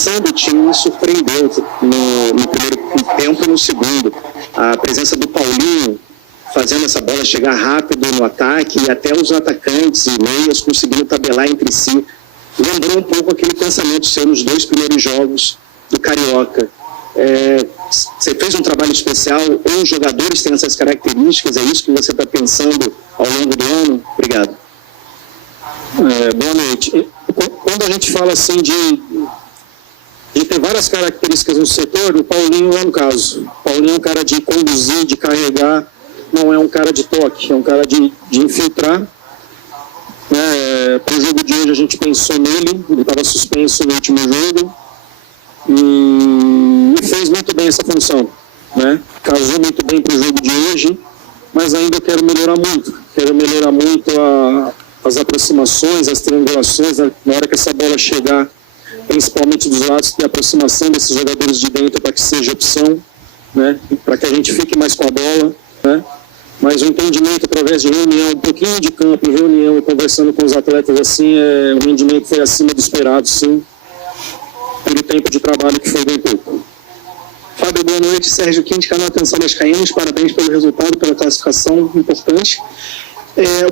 organização do time me surpreendeu no primeiro tempo e no segundo. A presença do Paulinho fazendo essa bola chegar rápido no ataque e até os atacantes e meias conseguindo tabelar entre si. Lembrou um pouco aquele pensamento seu nos 2 primeiros jogos do Carioca. Você fez um trabalho especial, ou os jogadores têm essas características, é isso que você está pensando ao longo do ano? Obrigado. Boa noite. Quando a gente fala assim de ter várias características no setor, o Paulinho é um caso. O Paulinho é um cara de conduzir, de carregar, não é um cara de toque, é um cara de infiltrar. Para o jogo de hoje a gente pensou nele, ele estava suspenso no último jogo e fez muito bem essa função, né? Casou muito bem para o jogo de hoje, mas ainda quero melhorar muito as aproximações, as triangulações, na hora que essa bola chegar, principalmente dos lados, ter a aproximação desses jogadores de dentro para que seja opção, né? Para que a gente fique mais com a bola, né? Mas o entendimento através de reunião, um pouquinho de campo, reunião e conversando com os atletas assim, o rendimento foi acima do esperado, sim, pelo tempo de trabalho que foi bem pouco. Fábio, boa noite. Sérgio Quinte, canal Atenção Vascaínos, parabéns pelo resultado, pela classificação importante.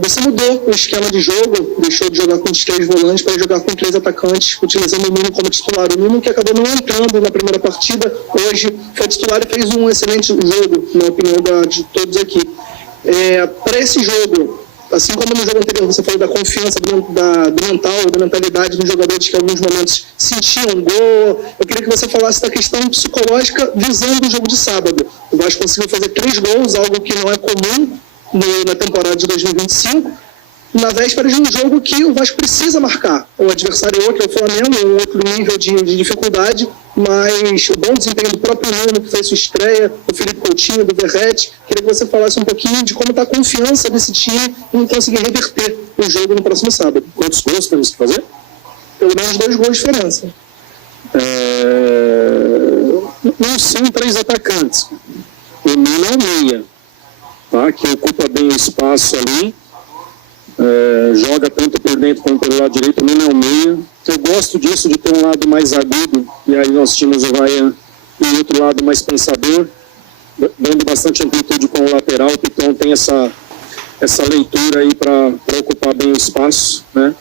Você mudou o esquema de jogo, deixou de jogar com os 3 volantes para jogar com 3 atacantes, utilizando o Nuno como titular. O Nuno, que acabou não entrando na primeira partida, hoje foi titular e fez um excelente jogo, na opinião de todos aqui. Para esse jogo, assim como no jogo anterior você falou da confiança, do mental, da mentalidade dos jogadores que em alguns momentos sentiam gol, eu queria que você falasse da questão psicológica visando o jogo de sábado. O Vasco conseguiu fazer 3 gols, algo que não é comum na temporada de 2025, na véspera de um jogo que o Vasco precisa marcar. O adversário é outro, é o Flamengo, é um outro nível de dificuldade, mas o bom desempenho do próprio Nuno, que fez sua estreia, o Felipe Coutinho, do Verratti, queria que você falasse um pouquinho de como está a confiança desse time em conseguir reverter o jogo no próximo sábado. Quantos gols temos que fazer? Pelo menos 2 gols de diferença. Não são 3 atacantes. O Nuno é um meia, tá? Que ocupa bem o espaço ali, joga tanto por dentro como pelo lado direito, também não é um meia. Eu gosto disso, de ter um lado mais agudo, e aí nós tínhamos o Ryan e o outro lado mais pensador, dando bastante amplitude com o lateral. O Piton tem essa leitura aí para ocupar bem o espaço, né?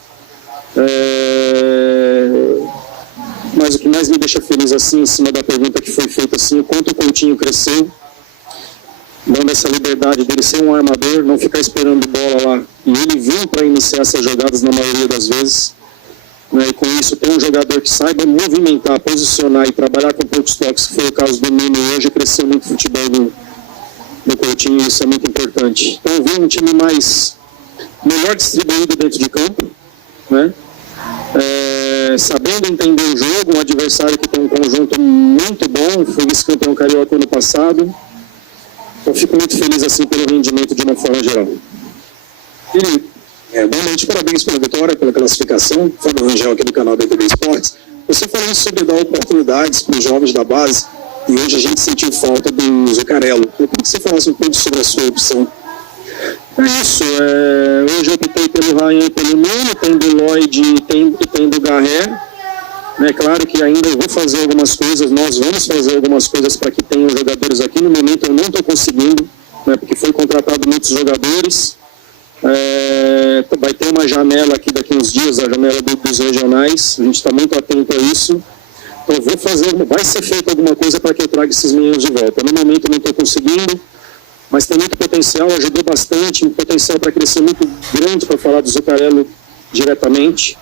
Mas o que mais me deixa feliz assim, em cima da pergunta que foi feita assim, o quanto o Coutinho cresceu, dando essa liberdade dele ser um armador, não ficar esperando bola lá, e ele vir para iniciar essas jogadas na maioria das vezes, né? E com isso ter um jogador que saiba movimentar, posicionar e trabalhar com poucos toques, que foi o caso do Nuno hoje, cresceu muito o futebol do Coutinho, isso é muito importante. Então eu vi um time melhor distribuído dentro de campo, né? Sabendo entender o jogo, um adversário que tem um conjunto muito bom, foi vice-campeão carioca ano passado. Eu fico muito feliz assim pelo rendimento de uma forma geral. Boa noite, parabéns pela vitória, pela classificação. Fábio Rangel aqui do canal BTV Esportes. Você falou sobre dar oportunidades para os jovens da base e hoje a gente sentiu falta do Zuccarello. Eu queria que você falasse um pouco sobre a sua opção. Isso, hoje eu optei pelo Ryan e pelo Nuno, tem do Lloyd e tem do Garré. É claro que ainda eu vou fazer algumas coisas, nós vamos fazer algumas coisas para que tenham jogadores aqui. No momento eu não estou conseguindo, né, porque foi contratado muitos jogadores. Vai ter uma janela aqui daqui uns dias, a janela dos regionais, a gente está muito atento a isso. Então vai ser feita alguma coisa para que eu traga esses meninos de volta. No momento eu não estou conseguindo, mas tem muito potencial, ajudou bastante, um potencial para crescer muito grande, para falar do Zuccarello diretamente.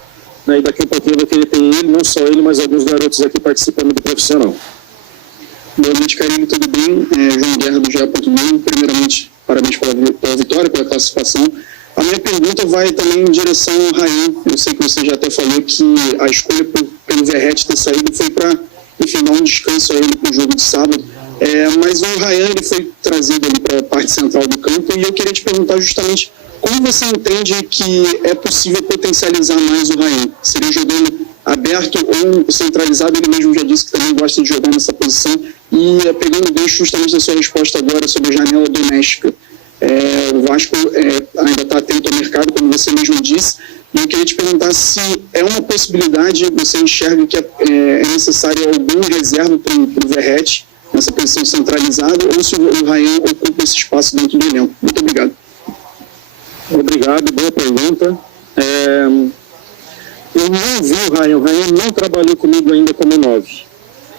E daqui a pouquinho eu vou querer ter ele, não só ele, mas alguns garotos aqui participando do profissional. Boa noite, Carine, tudo bem? João Guerra do GE.bem. Primeiramente, parabéns pela vitória, pela classificação. A minha pergunta vai também em direção ao Raí. Eu sei que você já até falou que a escolha pelo Verratti ter saído foi para, enfim, dar um descanso a ele para o jogo de sábado. Mas o Ryan ele foi trazido ali para a parte central do campo e eu queria te perguntar justamente como você entende que é possível potencializar mais o Ryan? Seria jogando aberto ou centralizado? Ele mesmo já disse que também gosta de jogar nessa posição. E pegando gancho justamente da sua resposta agora sobre a janela doméstica. O Vasco ainda está atento ao mercado, como você mesmo disse, E eu queria te perguntar se é uma possibilidade, você enxerga que é necessário algum reserva para o Verratti, nessa posição centralizada, ou se o Ryan ocupa esse espaço dentro do elenco. Muito obrigado. Obrigado, boa pergunta. Eu não vi o Ryan não trabalhou comigo ainda como 9.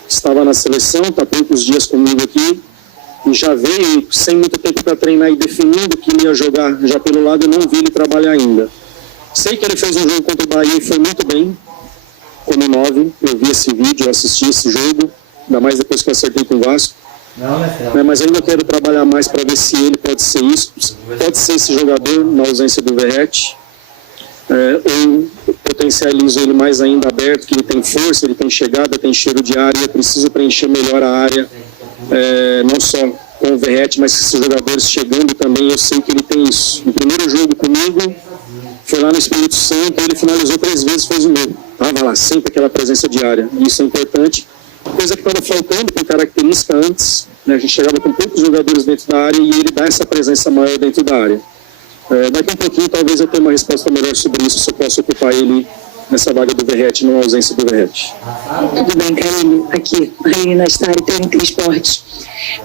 Estava na seleção, está poucos dias comigo aqui, e já veio sem muito tempo para treinar e definindo que ele ia jogar já pelo lado, eu não vi ele trabalhar ainda. Sei que ele fez um jogo contra o Bahia e foi muito bem, como 9, eu vi esse vídeo, eu assisti esse jogo, ainda mais depois que eu acertei com o Vasco. Mas ainda quero trabalhar mais para ver se ele pode ser isso, pode ser esse jogador na ausência do Verratti, ou potencializo ele mais ainda aberto, que ele tem força, ele tem chegada, tem cheiro de área, eu preciso preencher melhor a área, não só com o Verratti, mas esses jogadores chegando também, eu sei que ele tem isso. No primeiro jogo comigo, foi lá no Espírito Santo, ele finalizou 3 vezes, fez o meu. Estava lá, sempre aquela presença de área, isso é importante. Coisa que estava faltando por característica antes, né? A gente chegava com poucos jogadores dentro da área e ele dá essa presença maior dentro da área. Daqui a um pouquinho talvez eu tenha uma resposta melhor sobre isso, se eu posso ocupar ele nessa vaga do Verratti, na ausência do Verratti. Tudo bem, Karine, aqui, Aline Nastari, TNT Esportes.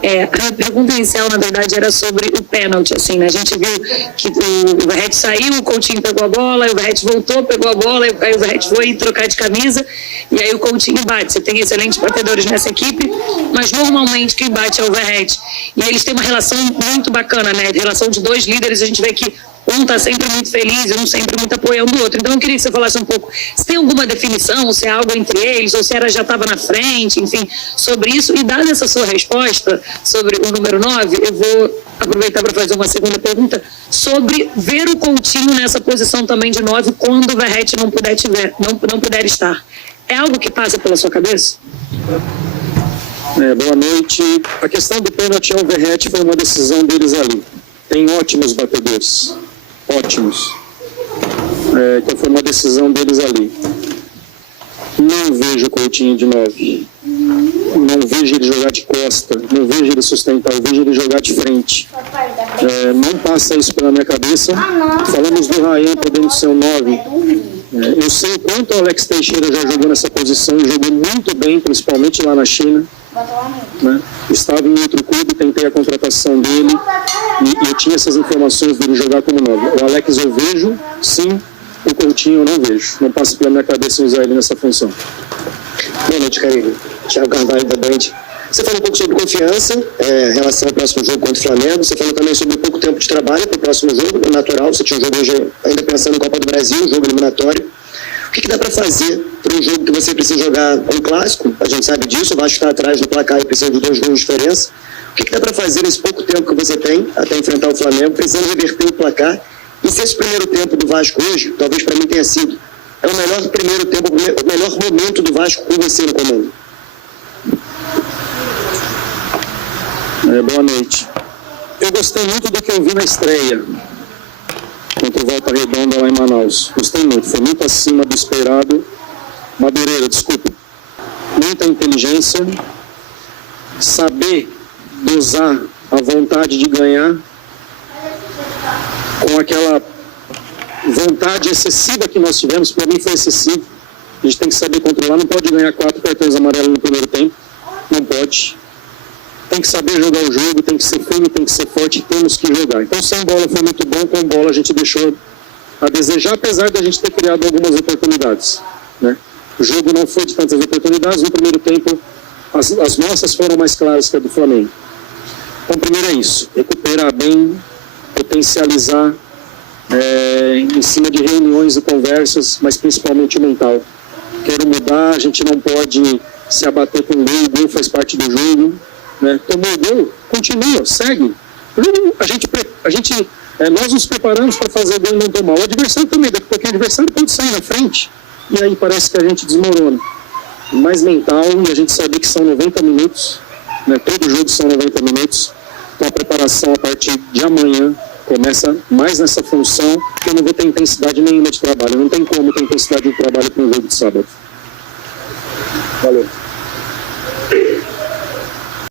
A pergunta inicial, na verdade, era sobre o pênalti, assim, né? A gente viu que o Verratti saiu, o Coutinho pegou a bola, aí o Verratti voltou, pegou a bola, aí o Verratti foi trocar de camisa, e aí o Coutinho bate. Você tem excelentes batedores nessa equipe, mas normalmente quem bate é o Verratti. E eles têm uma relação muito bacana, né? Relação de 2 líderes, a gente vê que um está sempre muito feliz e um sempre muito apoiando o outro. Então eu queria que você falasse um pouco se tem alguma definição, se é algo entre eles, ou se ela já estava na frente, enfim, sobre isso. E dada essa sua resposta sobre o número 9, eu vou aproveitar para fazer uma segunda pergunta sobre ver o Coutinho nessa posição também de 9 quando o Verratti não puder estar. É algo que passa pela sua cabeça? Boa noite. A questão do pênalti ao Verratti foi uma decisão deles ali. Tem ótimos batedores. Ótimos. Então foi uma decisão deles ali. Não vejo o Coutinho de 9. Não vejo ele jogar de costa. Não vejo ele sustentar. Eu vejo ele jogar de frente. Não passa isso pela minha cabeça. Falamos do Ryan podendo ser um 9. Eu sei o quanto o Alex Teixeira já jogou nessa posição e jogou muito bem, principalmente lá na China. Né? Estava em outro clube, tentei a contratação dele e eu tinha essas informações dele jogar como 9. O Alex eu vejo, sim. O Coutinho eu não vejo. Não passa pela minha cabeça usar ele nessa função. Boa noite, Karine. Thiago Carvalho da Band. Você falou um pouco sobre confiança em relação ao próximo jogo contra o Flamengo. Você falou também sobre pouco tempo de trabalho para o próximo jogo, natural. Você tinha um jogo hoje ainda pensando em Copa do Brasil, um jogo eliminatório. O que dá para fazer para um jogo que você precisa jogar um clássico? A gente sabe disso, o Vasco está atrás do placar e precisa de 2 gols de diferença. O que dá para fazer nesse pouco tempo que você tem até enfrentar o Flamengo, precisando reverter o placar? E se esse primeiro tempo do Vasco hoje, talvez para mim tenha sido, é o melhor primeiro tempo, o melhor momento do Vasco com você no comando? Boa noite. Eu gostei muito do que eu vi na estreia contra o Volta Redonda lá em Manaus. Gostei muito, foi muito acima do esperado. Madureira, desculpa. Muita inteligência, saber dosar a vontade de ganhar com aquela vontade excessiva que nós tivemos. Para mim foi excessivo. A gente tem que saber controlar, não pode ganhar 4 cartões amarelos no primeiro tempo, não pode. Tem que saber jogar o jogo, tem que ser firme, tem que ser forte, temos que jogar. Então, sem bola foi muito bom, com bola a gente deixou a desejar, apesar de a gente ter criado algumas oportunidades, né? O jogo não foi de tantas oportunidades, no primeiro tempo as nossas foram mais claras que a do Flamengo. Então, primeiro é isso, recuperar bem, potencializar em cima de reuniões e conversas, mas principalmente o mental. Quero mudar, a gente não pode se abater com o gol faz parte do jogo. Né? Tomou o gol, continua, segue. Nós nos preparamos para fazer gol e não tomar. O adversário também, daqui a pouquinho o adversário pode sair na frente. E aí parece que a gente desmorona. Mais mental, e a gente sabe que são 90 minutos, né? Todo jogo são 90 minutos. Então a preparação a partir de amanhã começa mais nessa função, porque eu não vou ter intensidade nenhuma de trabalho. Não tem como ter intensidade de trabalho com o jogo de sábado. Valeu.